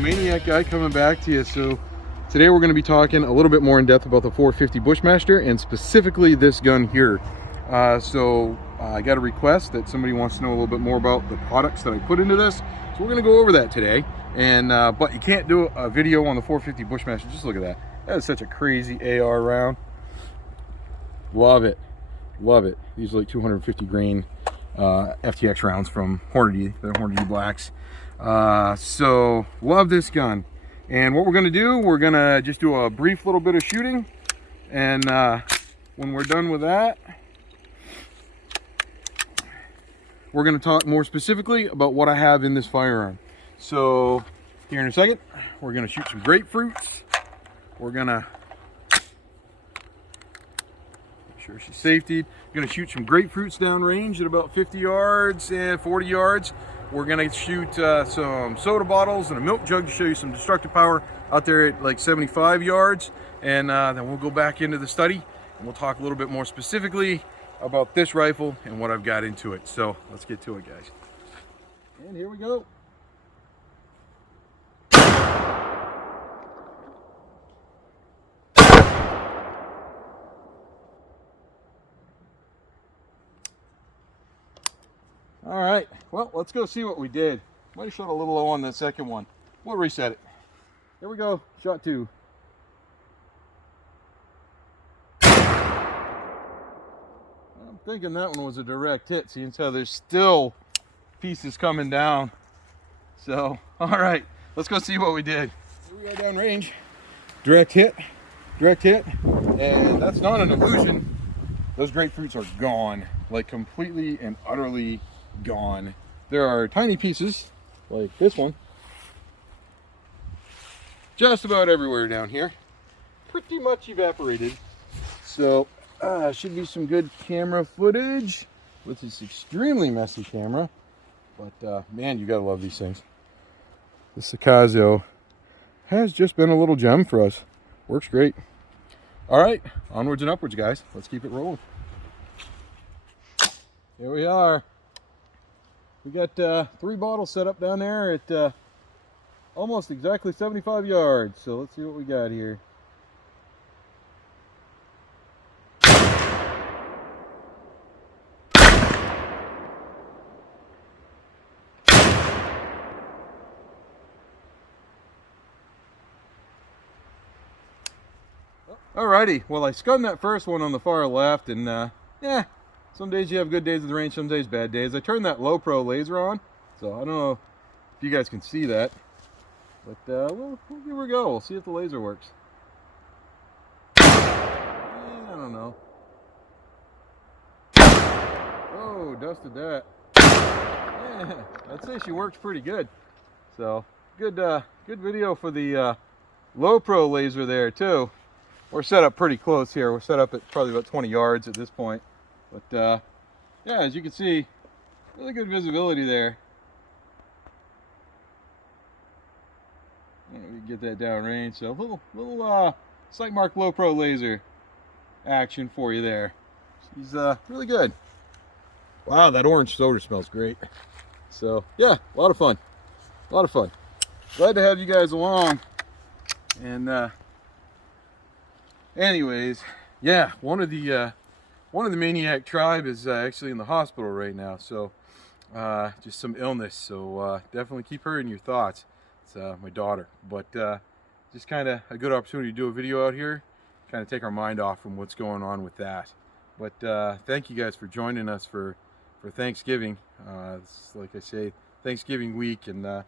Maniac Guy coming back to you. So today we're going to be talking a little bit more in depth about the 450 Bushmaster and specifically this gun here. I got a request that somebody wants to know a little bit more about the products that I put into this. So we're going to go over that today. And but you can't do a video on the 450 Bushmaster. Just look at that. That is such a crazy AR round. Love it. Love it. These are like 250 grain FTX rounds from Hornady. They're Hornady Blacks. So love this gun. And what we're going to do, we're going to just do a brief little bit of shooting. And when we're done with that, we're going to talk more specifically about what I have in this firearm. So here in a second, we're going to shoot some grapefruits. We're going to make sure she's safetied. We're going to shoot some grapefruits downrange at about 50 yards and 40 yards. We're going to shoot some soda bottles and a milk jug to show you some destructive power out there at like 75 yards. And then we'll go back into the study and we'll talk a little bit more specifically about this rifle and what I've got into it. So let's get to it, guys. And here we go. All right, well, let's go see what we did. Might have shot a little low on the second one. We'll reset it. Here we go, shot 2. I'm thinking that one was a direct hit, seeing how there's still pieces coming down. So, all right, let's go see what we did. Here we are down range. Direct hit, and that's not an illusion. Those grapefruits are gone, like completely and utterly gone. There are tiny pieces like this one just about everywhere down here, pretty much evaporated. So should be some good camera footage with this extremely messy camera, but man, you gotta love these things. This Ocasio has just been a little gem for us. Works great. All right, onwards and upwards, guys. Let's keep it rolling. Here we are. We got 3 bottles set up down there at almost exactly 75 yards. So let's see what we got here. Alrighty, well, I scunned that first one on the far left, and yeah, some days you have good days at the range, some days bad days. I turned that low pro laser on, so I don't know if you guys can see that, but we'll give her a go. We'll see if the laser works. I don't know. Oh, dusted that. Yeah, I'd say she works pretty good. So good video for the low pro laser there too. We're set up pretty close here. We're set up at probably about 20 yards at this point. But yeah, as you can see, really good visibility there. Yeah, we can get that down range. So a little sight mark low pro laser action for you there. She's really good. Wow, that orange soda smells great. So yeah, a lot of fun. A lot of fun. Glad to have you guys along. And anyways, yeah, one of the Maniac tribe is actually in the hospital right now, so just some illness, so definitely keep her in your thoughts. It's my daughter, but just kind of a good opportunity to do a video out here, kind of take our mind off from what's going on with that. But thank you guys for joining us for Thanksgiving. It's, like I say, Thanksgiving week, and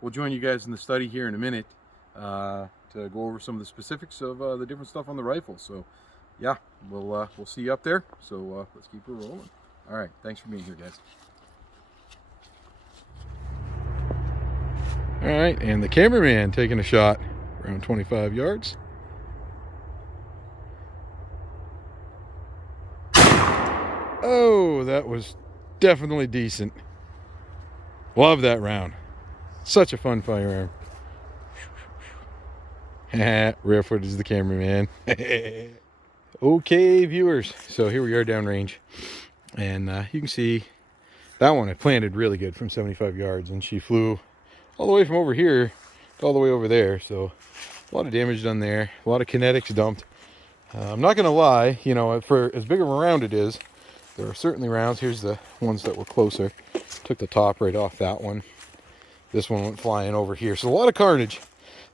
we'll join you guys in the study here in a minute to go over some of the specifics of the different stuff on the rifle. So yeah, we'll see you up there. So let's keep it rolling. All right, thanks for being here, guys. All right, and the cameraman taking a shot around 25 yards. Oh, that was definitely decent. Love that round. Such a fun firearm. Rare footage is the cameraman. Okay, viewers, so here we are downrange, and you can see that one I planted really good from 75 yards, and she flew all the way from over here all the way over there. So a lot of damage done there, a lot of kinetics dumped. I'm not gonna lie, you know, for as big of a round it is, there are certainly rounds. Here's the ones that were closer. Took the top right off that one. This one went flying over here. So a lot of carnage.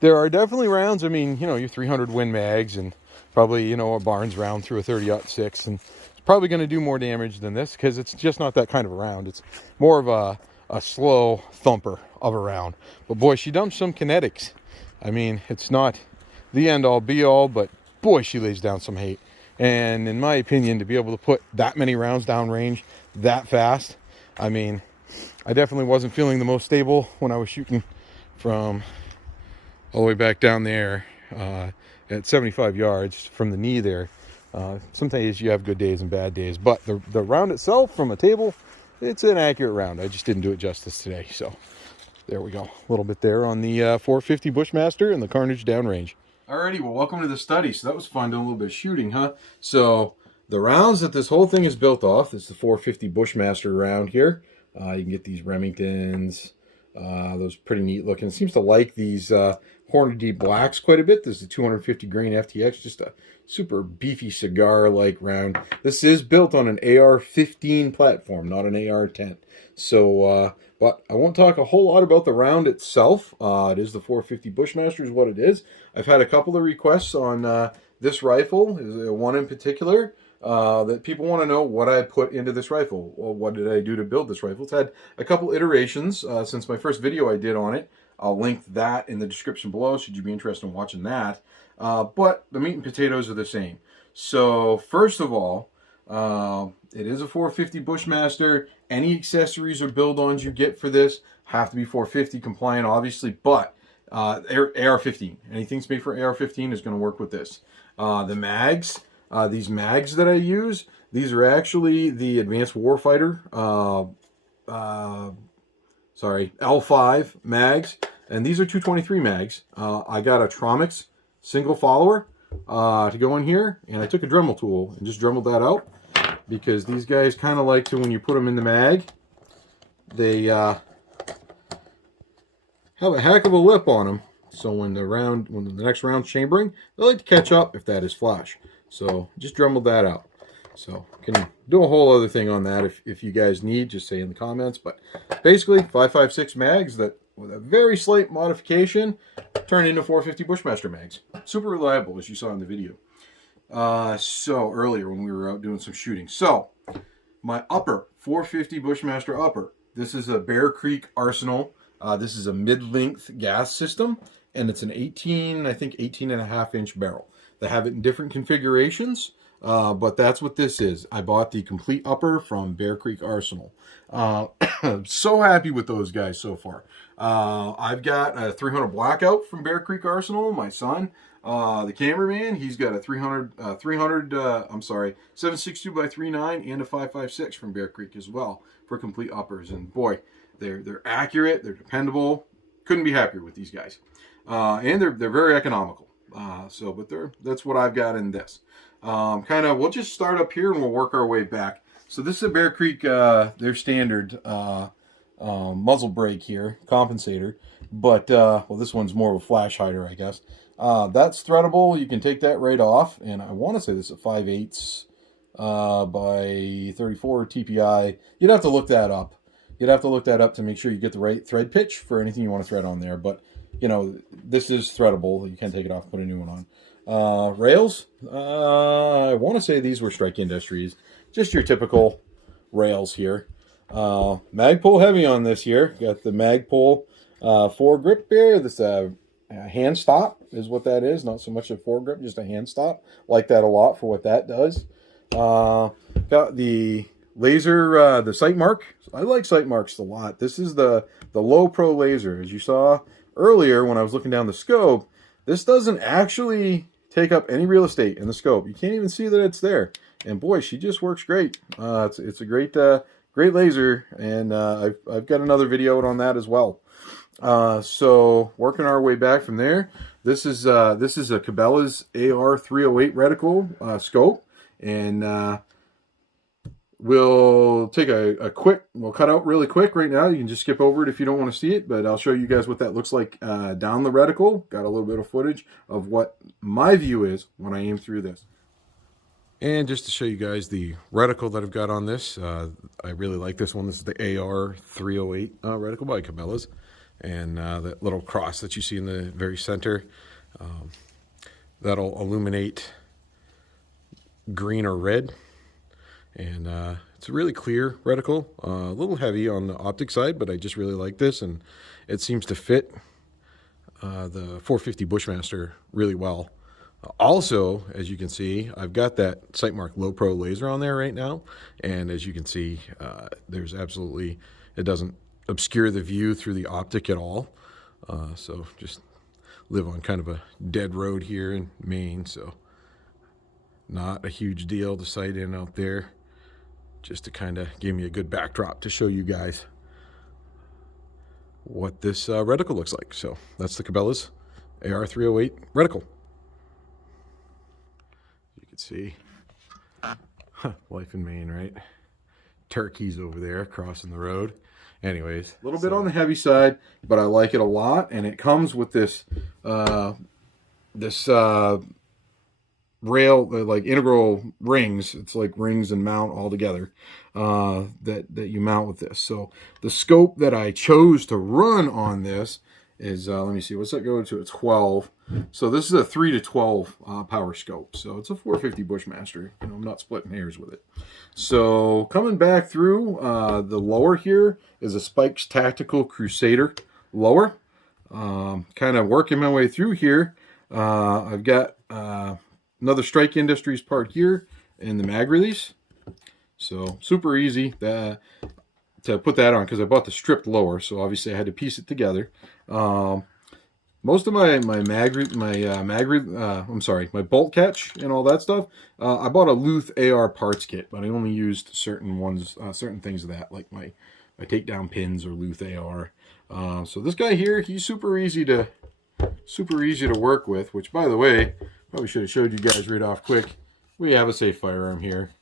There are definitely rounds. I mean, you know, your 300 Win mags and probably, you know, a Barnes round through a 30-06, and it's probably going to do more damage than this because it's just not that kind of a round. It's more of a slow thumper of a round. But boy, she dumps some kinetics. I mean, it's not the end all be all, but boy, she lays down some hate. And in my opinion, to be able to put that many rounds down range that fast, I mean, I definitely wasn't feeling the most stable when I was shooting from all the way back down there at 75 yards from the knee there. Sometimes you have good days and bad days, but the round itself from a table, it's an accurate round. I just didn't do it justice today. So there we go. A little bit there on the 450 Bushmaster and the carnage downrange. Alrighty, well, welcome to the study. So that was fun doing a little bit of shooting, huh? So the rounds that this whole thing is built off, this is the 450 Bushmaster round here. You can get these Remingtons, those pretty neat looking. It seems to like these Hornady blacks quite a bit. This is a 250 grain FTX, just a super beefy cigar-like round. This is built on an AR-15 platform, not an AR-10. So, but I won't talk a whole lot about the round itself. It is the 450 Bushmaster is what it is. I've had a couple of requests on this rifle, one in particular, that people want to know what I put into this rifle. Well, what did I do to build this rifle? It's had a couple iterations since my first video I did on it. I'll link that in the description below should you be interested in watching that. But the meat and potatoes are the same. So first of all, it is a 450 Bushmaster. Any accessories or build-ons you get for this have to be 450 compliant, obviously, but AR-15. Anything's made for AR-15 is going to work with this. The mags, these mags that I use, these are actually the Advanced Warfighter, L5 mags, and these are 223 mags. I got a Tromix single follower to go in here, and I took a Dremel tool and just dremeled that out, because these guys kind of like to, when you put them in the mag, they have a heck of a lip on them. So when the next round's chambering, they like to catch up if that is flash. So just dremeled that out. So can do a whole other thing on that if you guys need, just say in the comments. But basically 5.56 mags that with a very slight modification turn into 450 Bushmaster mags. Super reliable, as you saw in the video. So earlier when we were out doing some shooting. So my upper 450 Bushmaster upper. This is a Bear Creek Arsenal. This is a mid-length gas system, and it's an 18.5-inch barrel. They have it in different configurations, but that's what this is. I bought the complete upper from Bear Creek Arsenal. I'm so happy with those guys so far. I've got a 300 Blackout from Bear Creek Arsenal. My son, the cameraman, he's got a 7.62 by 3.9 and a 5.56 from Bear Creek as well for complete uppers. And boy, they're accurate, they're dependable. Couldn't be happier with these guys. And they're very economical. But that's what I've got in this. We'll just start up here and we'll work our way back. So this is a Bear Creek, their standard muzzle brake here, compensator. But, well, this one's more of a flash hider, I guess. That's threadable. You can take that right off. And I want to say this is a 5/8 by 34 TPI. You'd have to look that up. You'd have to look that up to make sure you get the right thread pitch for anything you want to thread on there. But, you know, this is threadable. You can take it off, put a new one on. Rails, I want to say these were Strike Industries. Just your typical rails here. Magpul heavy on this here. Got the Magpul foregrip here. This hand stop is what that is. Not so much a foregrip, just a hand stop. Like that a lot for what that does. Got the laser, the sight mark. I like sight marks a lot. This is the low pro laser. As you saw earlier when I was looking down the scope, this doesn't actually take up any real estate in the scope. You can't even see that it's there. And boy, she just works great. It's a great great laser, and I've got another video on that as well. So working our way back from there, this is a Cabela's AR 308 reticle scope, and we'll take we'll cut out really quick right now. You can just skip over it if you don't want to see it, but I'll show you guys what that looks like down the reticle. Got a little bit of footage of what my view is when I aim through this. And just to show you guys the reticle that I've got on this, I really like this one. This is the AR 308 reticle by Cabela's. And that little cross that you see in the very center, that'll illuminate green or red. And it's a really clear reticle, a little heavy on the optic side, but I just really like this, and it seems to fit the 450 Bushmaster really well. Also, as you can see, I've got that Sightmark Low Pro laser on there right now, and as you can see, there's absolutely, it doesn't obscure the view through the optic at all. So just live on kind of a dead road here in Maine, so not a huge deal to sight in out there, just to kind of give me a good backdrop to show you guys what this reticle looks like. So that's the Cabela's AR 308 reticle. You can see life in Maine, right? Turkeys over there crossing the road. Anyways, a little bit on the heavy side, but I like it a lot, and it comes with this rail, like integral rings. It's like rings and mount all together that you mount with this. So the scope that I chose to run on this is let me see, what's that go to? It's 12. So this is a 3 to 12 power scope. So it's a 450 Bushmaster. You know, I'm not splitting hairs with it. So coming back through, the lower here is a Spikes Tactical Crusader lower. Kind of working my way through here. I've got another Strike Industries part here in the mag release. So super easy to put that on because I bought the stripped lower. So obviously I had to piece it together. Most of my bolt catch and all that stuff, I bought a Luth AR parts kit, but I only used certain ones, certain things of that, like my takedown pins or Luth AR. So this guy here, he's super easy to work with. Which, by the way, probably should have showed you guys right off quick. We have a safe firearm here.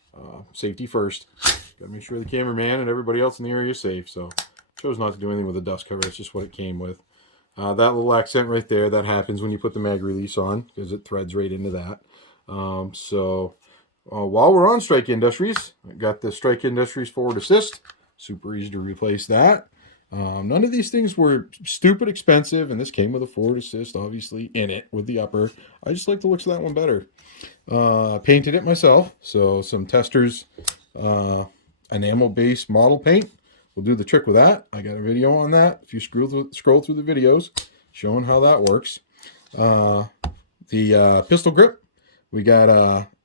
Safety first. Got to make sure the cameraman and everybody else in the area is safe. So chose not to do anything with the dust cover. It's just what it came with. That little accent right there, that happens when you put the mag release on, because it threads right into that. While we're on Strike Industries, I got the Strike Industries forward assist. Super easy to replace that. None of these things were stupid expensive, and this came with a forward assist, obviously, in it with the upper. I just like the looks of that one better. Painted it myself, so some Testors enamel-based model paint. We'll do the trick with that. I got a video on that. If you scroll through the videos, showing how that works. The pistol grip, we got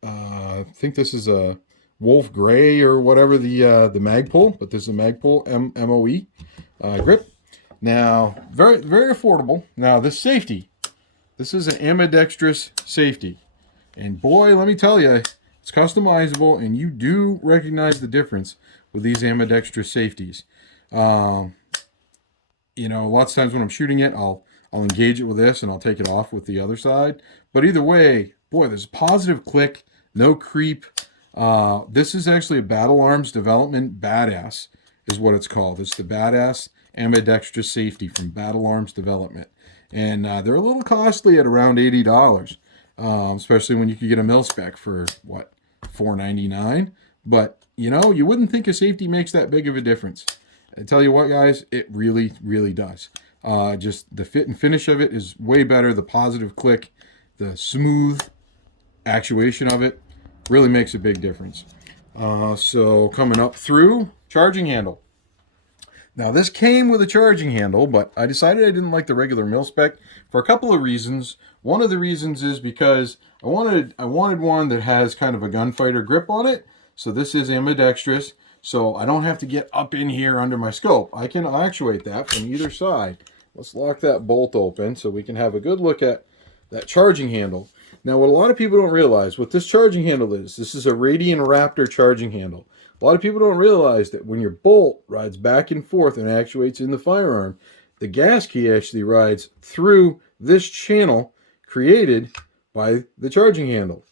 I think this is a Wolf Gray or whatever the Magpul, but this is a Magpul MOE grip. Now, very very affordable. Now this safety, this is an ambidextrous safety, and boy, let me tell you, it's customizable, and you do recognize the difference with these ambidextrous safeties. You know, lots of times when I'm shooting it, I'll engage it with this and I'll take it off with the other side. But either way, boy, there's a positive click, no creep. This is actually a Battle Arms Development Badass is what it's called. It's the Badass ambidextrous safety from Battle Arms Development. And they're a little costly at around $80, especially when you could get a mil-spec for, what, $4.99? But you know, you wouldn't think a safety makes that big of a difference. I tell you what, guys, it really, really does. Just the fit and finish of it is way better. The positive click, the smooth actuation of it really makes a big difference. So coming up through, charging handle. Now this came with a charging handle, but I decided I didn't like the regular mil-spec for a couple of reasons. One of the reasons is because I wanted one that has kind of a gunfighter grip on it. So this is ambidextrous, so I don't have to get up in here under my scope. I can actuate that from either side. Let's lock that bolt open so we can have a good look at that charging handle. Now, what a lot of people don't realize, what this charging handle is, this is a Radian Raptor charging handle. A lot of people don't realize that when your bolt rides back and forth and actuates in the firearm, the gas key actually rides through this channel created by the charging handle.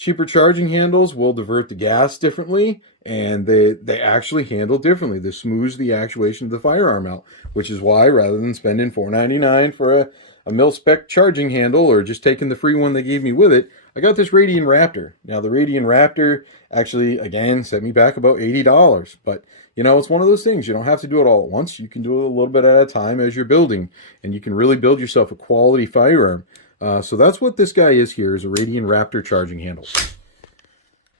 Cheaper charging handles will divert the gas differently, and they actually handle differently. This smooths the actuation of the firearm out, which is why rather than spending $4.99 for a mil-spec charging handle or just taking the free one they gave me with it, I got this Radian Raptor. Now, the Radian Raptor actually, again, set me back about $80. But, you know, it's one of those things. You don't have to do it all at once. You can do it a little bit at a time as you're building, and you can really build yourself a quality firearm. So that's what this guy is here, is a Radian Raptor charging handle.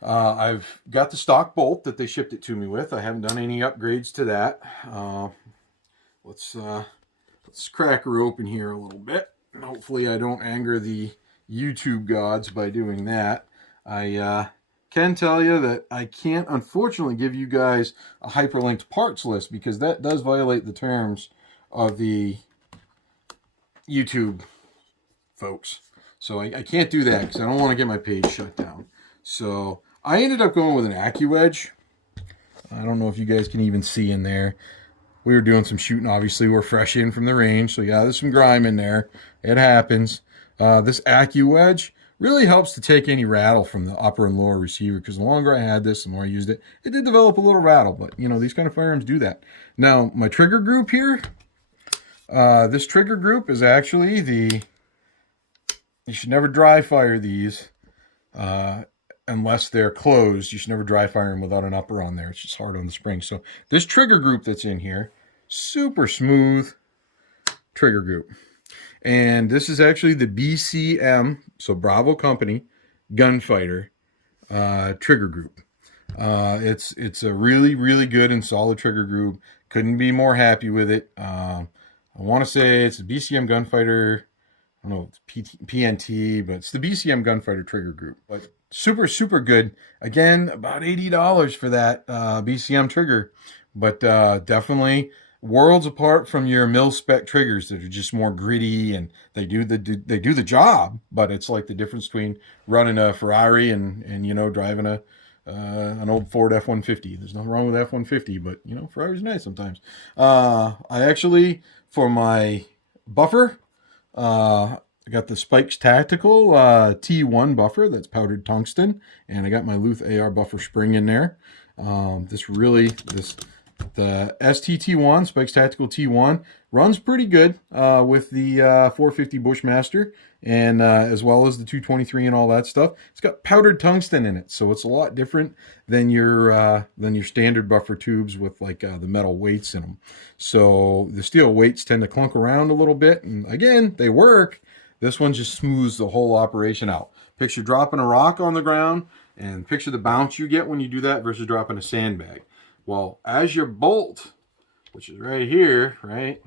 I've got the stock bolt that they shipped it to me with. I haven't done any upgrades to that. Let's crack her open here a little bit. Hopefully I don't anger the YouTube gods by doing that. I can tell you that I can't, unfortunately, give you guys a hyperlinked parts list because that does violate the terms of the YouTube folks. So I can't do that because I don't want to get my page shut down. So I ended up going with an AccuEdge. I don't know if you guys can even see in there. We were doing some shooting, obviously. We're fresh in from the range, so yeah, there's some grime in there. It happens. This AccuEdge really helps to take any rattle from the upper and lower receiver, because the longer I had this, the more I used it, it did develop a little rattle, but you know, these kind of firearms do that. Now, my trigger group here, this trigger group is actually you should never dry fire these unless they're closed. You should never dry fire them without an upper on there. It's just hard on the spring. So this trigger group that's in here, super smooth trigger group. And this is actually the BCM, so Bravo Company, Gunfighter trigger group. It's a really, really good and solid trigger group. Couldn't be more happy with it. I want to say it's a BCM Gunfighter, I don't know, it's PNT, but it's the BCM Gunfighter trigger group. But super, super good. Again, about $80 for that BCM trigger, but definitely worlds apart from your mil-spec triggers that are just more gritty, and they do the job, but it's like the difference between running a Ferrari and you know, driving an old Ford F-150. There's nothing wrong with F-150, but you know, Ferrari's nice sometimes. I actually, for my buffer, I got the Spikes Tactical T1 buffer that's powdered tungsten, and I got my Luth AR buffer spring in there. The STT1, Spikes Tactical T1, runs pretty good with the 450 Bushmaster, and as well as the 223 and all that stuff. It's got powdered tungsten in it, so it's a lot different than your standard buffer tubes with like the metal weights in them. So the steel weights tend to clunk around a little bit, and again, they work. This one just smooths the whole operation out. Picture dropping a rock on the ground, and picture the bounce you get when you do that versus dropping a sandbag. Well, as your bolt, which is right here, right?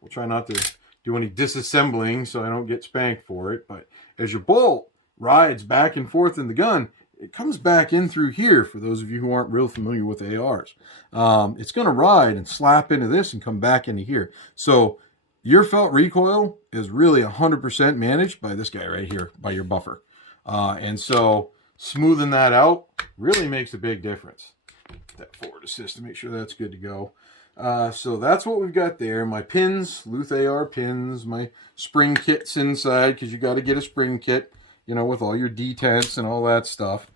We'll try not to do any disassembling so I don't get spanked for it. But as your bolt rides back and forth in the gun, it comes back in through here, for those of you who aren't real familiar with ARs. It's going to ride and slap into this and come back into here. So your felt recoil is really 100% managed by this guy right here, by your buffer. And so smoothing that out really makes a big difference. That forward assist to make sure that's good to go. So that's what we've got there. My pins, Luth AR pins, my spring kit's inside, because you got to get a spring kit, you know, with all your detents and all that stuff,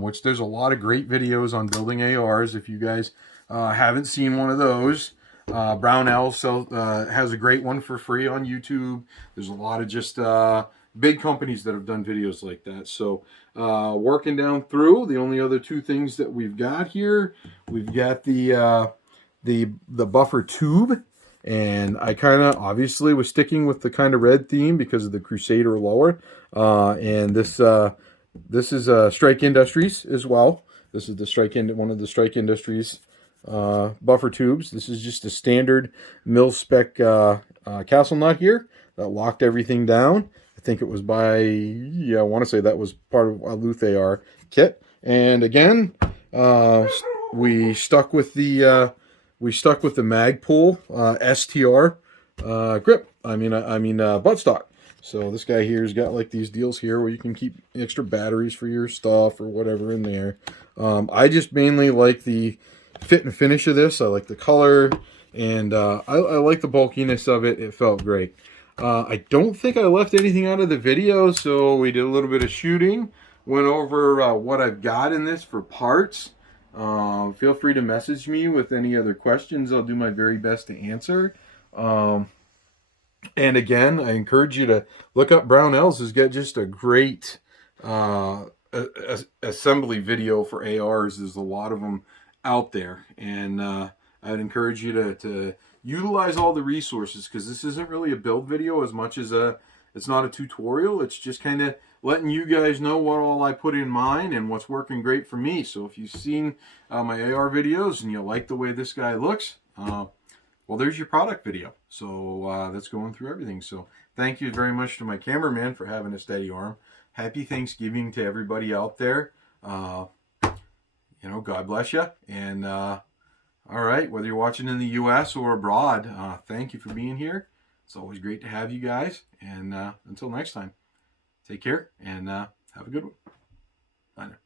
which there's a lot of great videos on building ARs. If you guys haven't seen one of those, Brownell has a great one for free on YouTube. There's a lot of just big companies that have done videos like that. So working down through, the only other two things that we've got here, we've got the buffer tube, and I kind of obviously was sticking with the kind of red theme because of the Crusader lower, and this is Strike Industries as well. This is the one of the Strike Industries buffer tubes. This is just a standard mil-spec castle nut here that locked everything down. I think it was by, yeah, I want to say that was part of a Luth AR kit. And again, we stuck with the Magpul STR grip. I mean buttstock. So this guy here's got like these deals here where you can keep extra batteries for your stuff or whatever in there. I just mainly like the fit and finish of this. I like the color, and I like the bulkiness of it. It felt great. I don't think I left anything out of the video, so we did a little bit of shooting. went over what I've got in this for parts. Feel free to message me with any other questions. I'll do my very best to answer. And again, I encourage you to look up Brownells. Has got just a great assembly video for ARs. There's a lot of them out there, and I'd encourage you to utilize all the resources, because this isn't really a build video as much as it's not a tutorial. It's just kind of letting you guys know what all I put in mine and what's working great for me. So if you've seen my AR videos and you like the way this guy looks, well, there's your product video. So that's going through everything. So thank you very much to my cameraman for having a steady arm. Happy Thanksgiving to everybody out there. You know, God bless you. And all right, whether you're watching in the U.S. or abroad, thank you for being here. It's always great to have you guys. And until next time, take care and have a good one. Bye now.